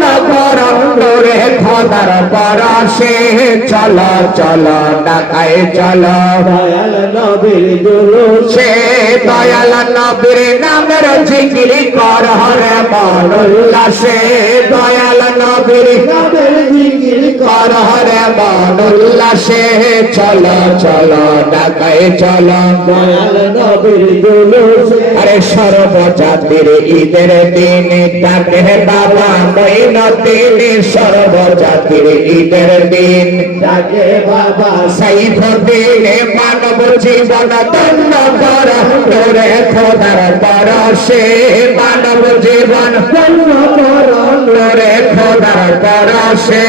নগর নূরে খোদার পরশে চলো চলো ঢাকায় চলো দয়াল নবীর জুলুসে দয়াল নবীর নামের জিকির কর হরে মন উল্লাসে দয়াল নবীর নামের জিকির কর হরে মন উল্লাসে চলো চলো ঢাকায় চলো দয়াল নবীর জুলুসে আরে সর্বজাতির ঈদের দিন ডাকে বাবা মঈনুদ্দিন সর্বজাতির ঈদের দিন ডাকে বাবা সাইফুদ্দিন মানব জীবন ধন্য কর নূরে খোদার পরশে মানব জীবন ধন্য করো নূরে খোদার পরশে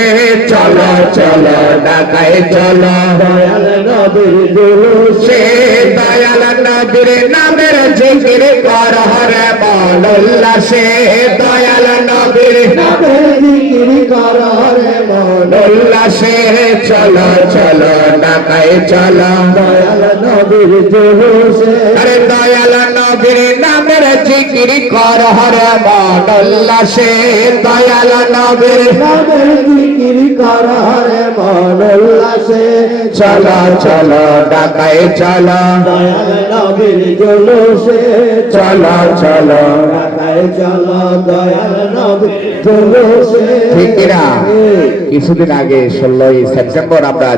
চলো চলো ঢাকায় চলো দয়াল নবীর জুলুসে দয়াল নবীর নামের জিকির কর হরে মন উল্লাসে দয়াল নবীর নামের জিকির করো রে মন উল্লাসে চলো চলো ঢাকায় চলো দয়াল নবীর জুলুসে আরে দয়াল নবীর নামের জিকির কর হরে মন উল্লাসে দয়াল নবীর নামের জিকির করো রে মন উল্লাসে চলো চলো ঢাকায় চলো দয়াল নবীর জুলুসে চলো চলো ঢাকায় চলো দয়াল নবীর জুলুসে ঠিক কিনা কিছুদিন আগে 16ই সেপ্টেম্বর আমরা